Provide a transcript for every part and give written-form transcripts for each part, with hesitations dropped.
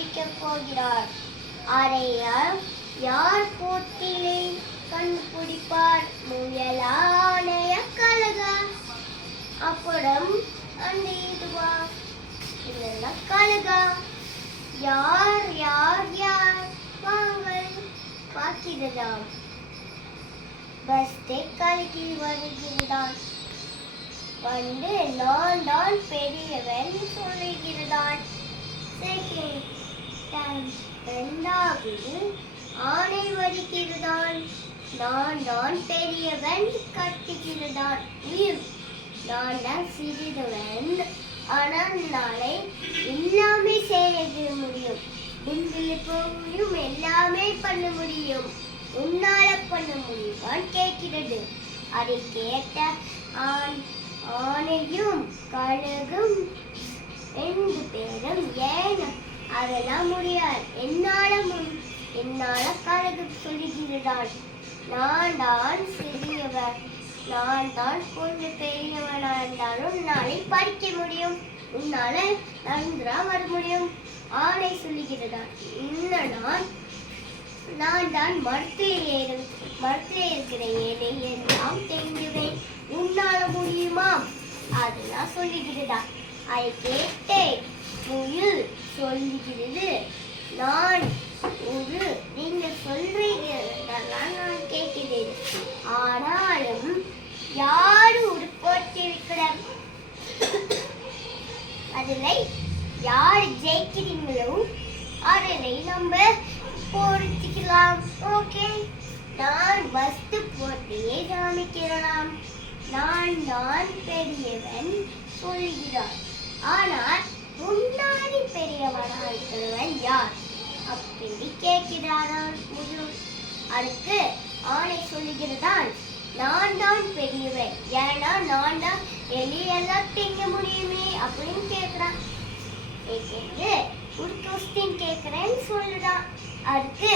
கண்டுபிடிக்க போகிறார். அறையார் யார் போட்டியை கண்டுபிடிப்பார்? முயலானைய கழுகா அப்புறம் அந்த இதுவா இதெல்லாம் கழுகா. யார் யார் யார் வாங்கள் பார்க்கிறதாம். பஸ்தை கழுகி வருகிறதான். வந்து நான் தான் பெரியவன் சொல்லுகிறதான். இரண்டாவது ஆணை வருகிறதான். நான் தான் பெரியவன் கட்டுகிறதான். நான் தான் சிறிதவன், ஆனால் நாளை எல்லாமே செய்ய முடியும். உங்களுக்கு போக முடியும், எல்லாமே பண்ண முடியும். உன்னால பண்ண முடியுமான்னு கேட்கிறது. அதை கேட்ட ஆணையும் கழுகும் ரெண்டு பேரும் ஏன் அதெல்லாம் முடியாது, என்னால கழுகு சொல்லுகிறதான். நான் தான் சிறியவன், நான் தான் கொஞ்சம் பெரியவனா இருந்தாலும் நாளை படிக்க முடியும், உன்னால நடந்துடா வர முடியும். ஆணை சொல்லுகிறதான். இல்லைனா நான் தான் மரத்தில் இருக்கிற ஏழை எல்லாம் தெரிஞ்சுவேன், உன்னால முடியுமா? அதெல்லாம் சொல்லுகிறதா. அதை கேட்டே முயல் சொல்லுகிறது. நான் நீங்க சொல்றீங்கதான் நான் கேட்கிறேன், ஆனாலும் யாரு ஒரு போட்டி இருக்கிற அதுல யாரு ஜெயிக்கிறீங்களோ அதனை நம்ம போட்டிக்கலாம். ஓகே, நான் ஃபர்ஸ்ட் போட்டியை காமிக்கிறேன். நான் தான் பெரியவன் சொல்கிறார். ஆனால் முன்னாடி பெரியவனா இருக்கிறவன் யார் அப்படி கேட்கிறாராம் முயல். அதுக்கு ஆணை சொல்லுகிறதான். நான் தான் பெரியவன், ஏன்னா நான் தான் எலியெல்லாம் திங்க முடியுமே அப்படின்னு கேட்கிறான். ஒரு கொஸ்டின் கேட்கிறேன்னு சொல்லுறான். அதுக்கு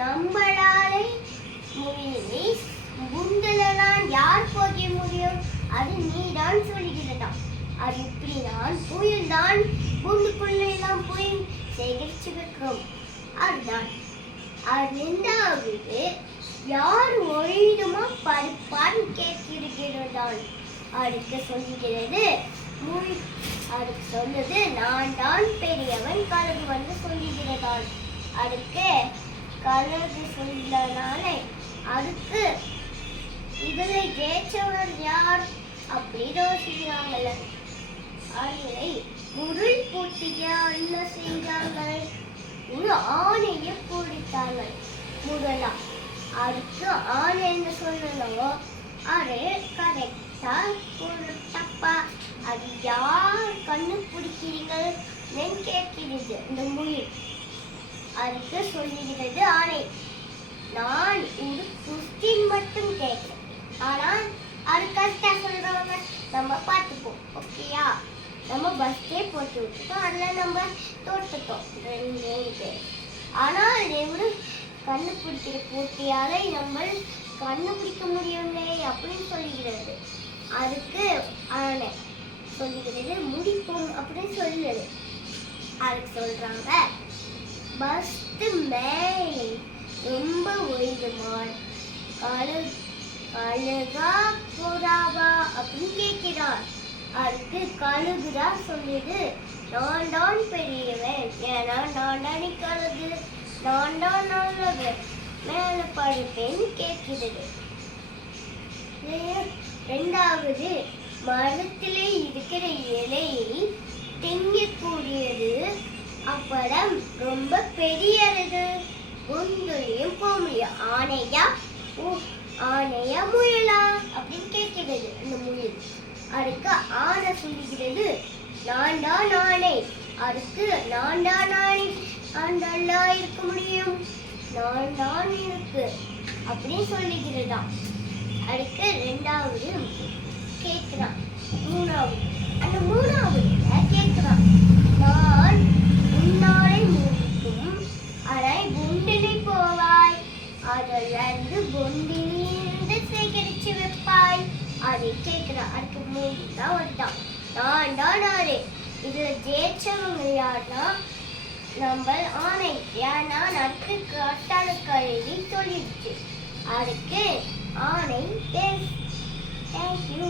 நம்மளாலே முடியலை, குண்டலாம் யார் போக முடியும், அது நீ தான் சொல்லுகிறதா. அது இப்படி நான் புயல் தான் குண்டுக்குள்ள எல்லாம் போய் சேகரிச்சு வைக்கிறோம். அதுதான். ரெண்டாவது யார் ஒழிடுமா பருப்பான்னு கேட்கிறதான். அதுக்கு சொல்லுகிறது அதுக்கு சொல்லுது நான் தான் பெரியவன் கழுகு வந்து சொல்லுகிறதான். அதுக்கு கழுகு சொல்லனால அதுக்கு இதுல ஜெயிச்சவர் யார் அப்படி யோசிக்கிறாங்கல்ல. அதை முருள் பூட்டியா என்ன செய்தாங்க, ஒரு ஆணையை போடித்தாங்க முதலா. அதுக்கு ஆணை என்ன சொல்லணும், அது கரெக்டா ஒரு தப்பா, அது யார் கண்டுபிடிக்கிறீங்கன்னு கேட்கிறது இந்த முயல். அதுக்கு சொல்லுகிறது ஆணை, நான் ஒரு கொஸ்டின் மட்டும் கேட்கிறேன், ஆனால் அது கரெக்டா சொல்றவங்க நம்ம பார்த்துப்போம். ஓகேயா, நம்ம பஸ்ஸே போட்டு விட்டுட்டோம், அதில் நம்ம தோட்டுட்டோம் 2 பேர். ஆனால் எவ்வளோ கண்டுபிடிக்கிற போட்டியால நம்ம கண்டுபிடிக்க முடியவில்லை அப்படின்னு சொல்லுகிறது. அதுக்கு ஆணை சொல்லுகிறது முடிப்போம் அப்படின்னு சொல்லுது. அதுக்கு சொல்றாங்க பஸ்ட் மேலே ரொம்ப ஒய்துமான் கழுகா புறாவா அப்படின்னு கேட்கிறார். அதுக்கு கழுகுதான் சொல்லுது நான் தான் பெரியவன், ஏன்னா நான் தானே கழுகு, நான் தான் நல்லவன், மேல படுப்பேன்னு கேட்கிறது. ரெண்டாவது மரத்திலே இருக்கிற இலையை திங்கக்கூடியது, அப்படம் ரொம்ப பெரியது, ஒன்றுலையும் போக முடியும். ஆனையா முயலா அப்படின்னு கேட்கிறது அந்த முயல். அதுக்கு ஆனை சொல்லுகிறது நான் தான் ஆணை. அதுக்கு நான் தான் ஆணை நல்லா இருக்க முடியும், நான் தான் இருக்கு அப்படின்னு சொல்லுகிறதா. அதுக்கு ரெண்டாவது கேட்கிறான். அந்த மூணாவது கேட்கிறான் நான் உன்னாலை முடிக்கும், அதை குண்டினை போவாய், அதிலிருந்து குண்டிலிருந்து சேகரிச்சு வைப்பாய். அதை கேட்கிறான். அதுக்கு மூணு தான் வருதான் நான் தான் ஆறு. இதுல ஜெயிச்சவங்க யாருன்னா நம்ம ஆணை ஏன்னா நட்பு கரெக்டான கல்வி சொல்லிடுச்சு. அதுக்கு ஆணை தேங்க்யூ.